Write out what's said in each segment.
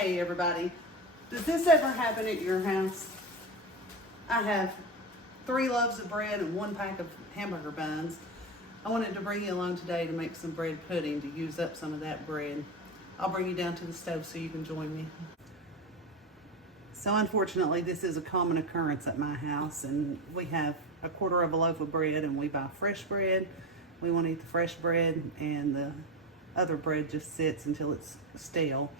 Hey everybody, does this ever happen at your house? I have 3 loaves of bread and 1 pack of hamburger buns. I wanted to bring you along today to make some bread pudding to use up some of that bread. I'll bring you down to the stove so you can join me. So unfortunately, this is a common occurrence at my house, and we have 1/4 of a loaf of bread and we buy fresh bread. We want to eat the fresh bread, and the other bread just sits until it's stale.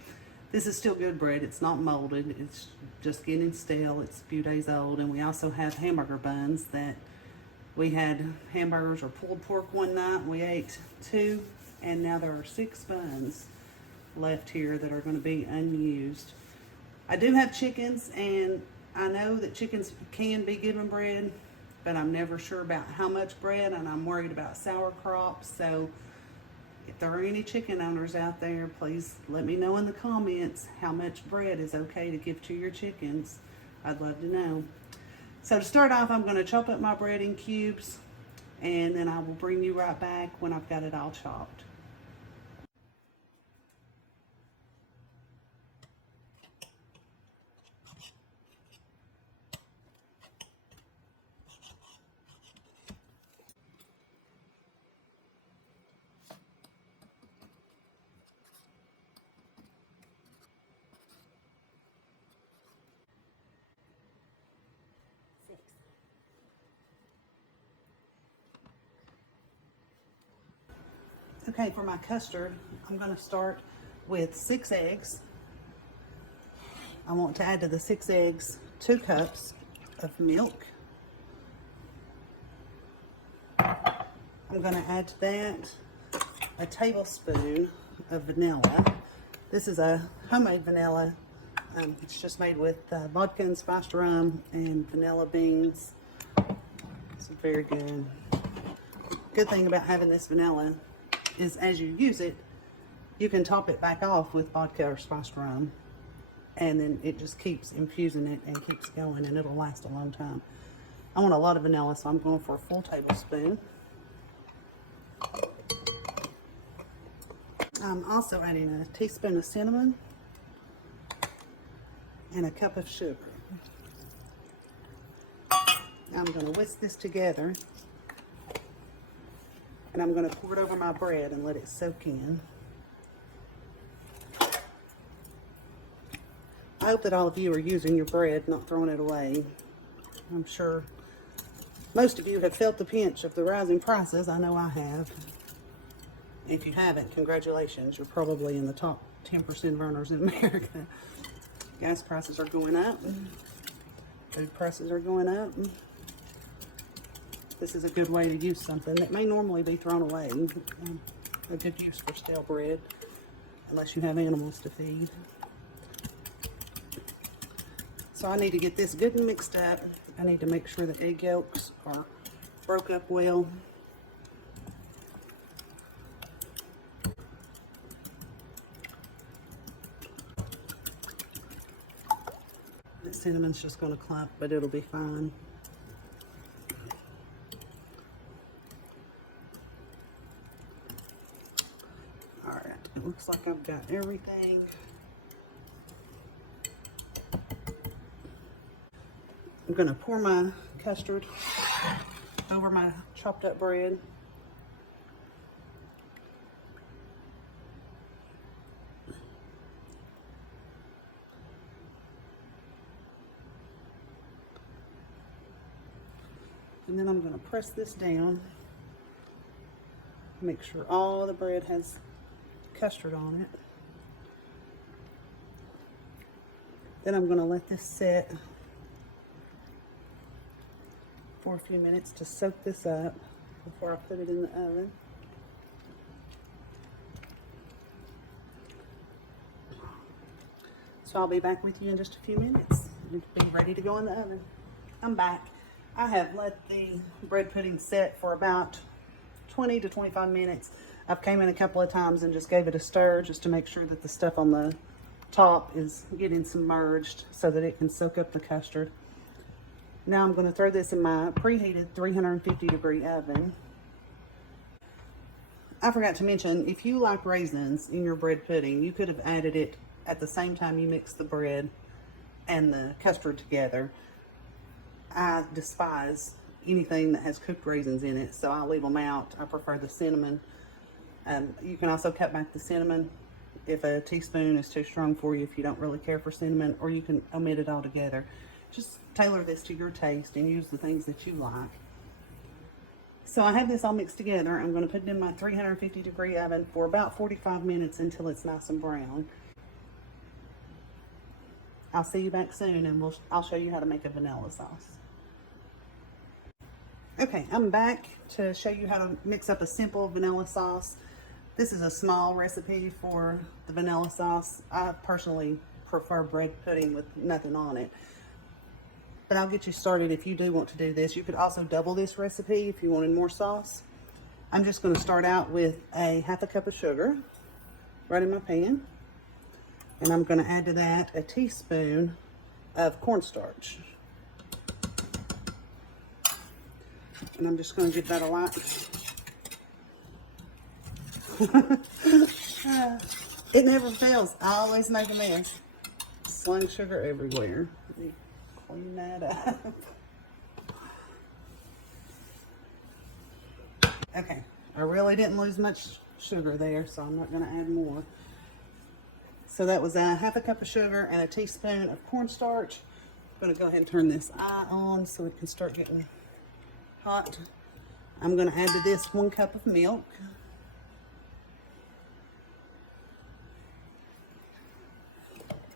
This is still good bread. It's not molded. It's just getting stale. It's a few days old. And we also have hamburger buns that we had hamburgers or pulled pork one night. We ate 2, and now there are 6 buns left here that are going to be unused. I do have chickens, and I know that chickens can be given bread, but I'm never sure about how much bread, and I'm worried about sour crops. So if there are any chicken owners out there, please let me know in the comments how much bread is okay to give to your chickens. I'd love to know. So to start off, I'm going to chop up my bread in cubes, and then I will bring you right back when I've got it all chopped. Okay, for my custard, I'm going to start with 6 eggs. I want to add to the 6 eggs 2 cups of milk. I'm going to add to that a tablespoon of vanilla. This is a homemade vanilla. It's just made with vodka and spiced rum and vanilla beans. It's very good. Good thing about having this vanilla is as you use it, you can top it back off with vodka or spiced rum, and then it just keeps infusing it and keeps going, and it'll last a long time. I want a lot of vanilla, so I'm going for a full tablespoon. I'm also adding a teaspoon of cinnamon and a cup of sugar. I'm going to whisk this together, and I'm going to pour it over my bread and let it soak in. I hope that all of you are using your bread, not throwing it away. I'm sure most of you have felt the pinch of the rising prices. I know I have. If you haven't, congratulations. You're probably in the top 10% of earners in America. Gas prices are going up. Food prices are going up. This is a good way to use something that may normally be thrown away. A good use for stale bread, unless you have animals to feed. So I need to get this good and mixed up. I need to make sure the egg yolks are broke up well. The cinnamon's just going to clump, but it'll be fine. It looks like I've got everything. I'm going to pour my custard over my chopped up bread. And then I'm going to press this down. Make sure all the bread has custard on it. Then I'm going to let this sit for a few minutes to soak this up before I put it in the oven. So I'll be back with you in just a few minutes. It'll be ready to go in the oven. I'm back. I have let the bread pudding set for about 20 to 25 minutes. I've came in a couple of times and just gave it a stir just to make sure that the stuff on the top is getting submerged so that it can soak up the custard. Now I'm going to throw this in my preheated 350-degree oven. I forgot to mention, if you like raisins in your bread pudding, you could have added it at the same time you mix the bread and the custard together. I despise anything that has cooked raisins in it, so I leave them out. I prefer the cinnamon. You can also cut back the cinnamon if a teaspoon is too strong for you, if you don't really care for cinnamon, or you can omit it altogether. Just tailor this to your taste and use the things that you like. So I have this all mixed together. I'm going to put it in my 350-degree oven for about 45 minutes until it's nice and brown. I'll see you back soon, and I'll show you how to make a vanilla sauce. Okay, I'm back to show you how to mix up a simple vanilla sauce. This is a small recipe for the vanilla sauce. I personally prefer bread pudding with nothing on it. But I'll get you started if you do want to do this. You could also double this recipe if you wanted more sauce. I'm just going to start out with a half a cup of sugar right in my pan. And I'm going to add to that a teaspoon of cornstarch. And I'm just going to give that a light. It never fails. I always make a mess. Slung sugar everywhere. Let me clean that up. Okay, I really didn't lose much sugar there, so I'm not going to add more. So that was a half a cup of sugar and a teaspoon of cornstarch. I'm going to go ahead and turn this eye on so it can start getting hot. I'm going to add to this 1 cup of milk.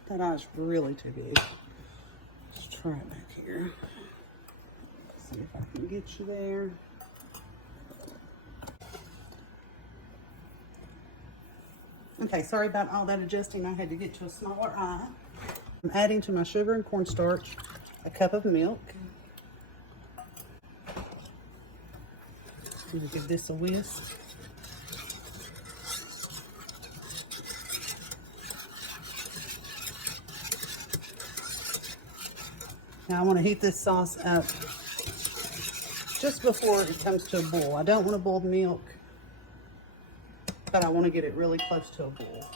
That eye's really too big. Let's try it back here. See if I can get you there. Okay, sorry about all that adjusting. I had to get to a smaller eye. I'm adding to my sugar and cornstarch a cup of milk. I'm going to give this a whisk. Now I want to heat this sauce up just before it comes to a boil. I don't want to boil the milk, but I want to get it really close to a boil.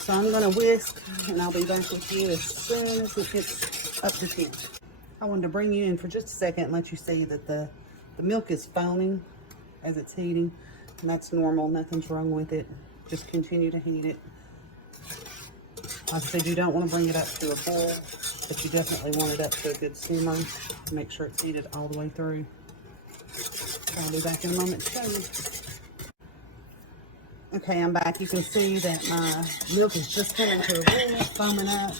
So I'm going to whisk, and I'll be back with you as soon as it gets up to 10. I wanted to bring you in for just a second and let you see that the milk is foaming as it's heating, and that's normal. Nothing's wrong with it. Just continue to heat it. Like I said, you don't want to bring it up to a boil, but you definitely want it up to a good simmer. Make sure it's heated all the way through. I'll be back in a moment to show you. Okay, I'm back. You can see that my milk is just coming to a boil, foaming up.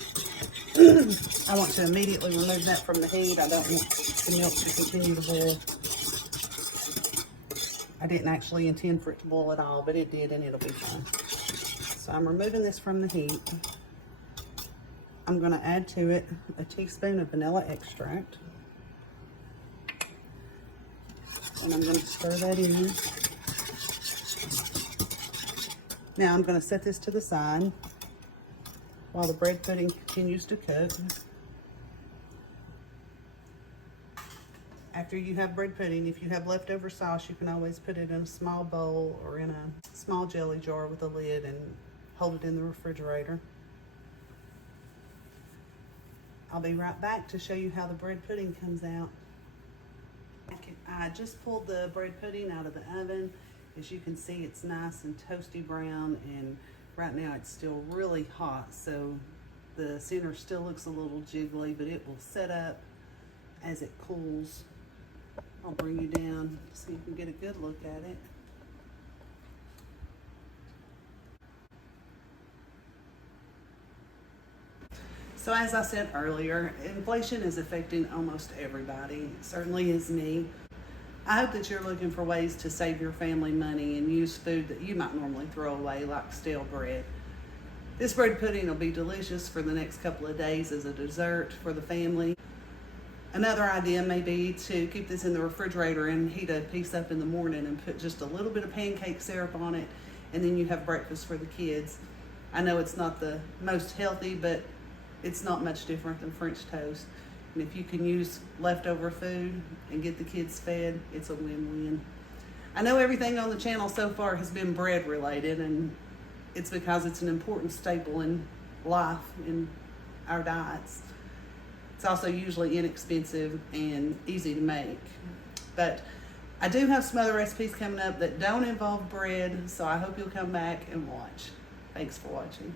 I want to immediately remove that from the heat. I don't want the milk to continue to boil. I didn't actually intend for it to boil at all, but it did, and it'll be fine. So I'm removing this from the heat. I'm going to add to it a teaspoon of vanilla extract. And I'm going to stir that in. Now I'm going to set this to the side while the bread pudding continues to cook. After you have bread pudding, if you have leftover sauce, you can always put it in a small bowl or in a small jelly jar with a lid and hold it in the refrigerator. I'll be right back to show you how the bread pudding comes out. I just pulled the bread pudding out of the oven. As you can see, it's nice and toasty brown, and right now it's still really hot, so the center still looks a little jiggly, but it will set up as it cools. I'll bring you down so you can get a good look at it. So as I said earlier, inflation is affecting almost everybody. It certainly is me. I hope that you're looking for ways to save your family money and use food that you might normally throw away, like stale bread. This bread pudding will be delicious for the next couple of days as a dessert for the family. Another idea may be to keep this in the refrigerator and heat a piece up in the morning and put just a little bit of pancake syrup on it, and then you have breakfast for the kids. I know it's not the most healthy, but it's not much different than French toast. And if you can use leftover food and get the kids fed, it's a win-win. I know everything on the channel so far has been bread related, and it's because it's an important staple in life, in our diets. It's also usually inexpensive and easy to make. But I do have some other recipes coming up that don't involve bread, so I hope you'll come back and watch. Thanks for watching.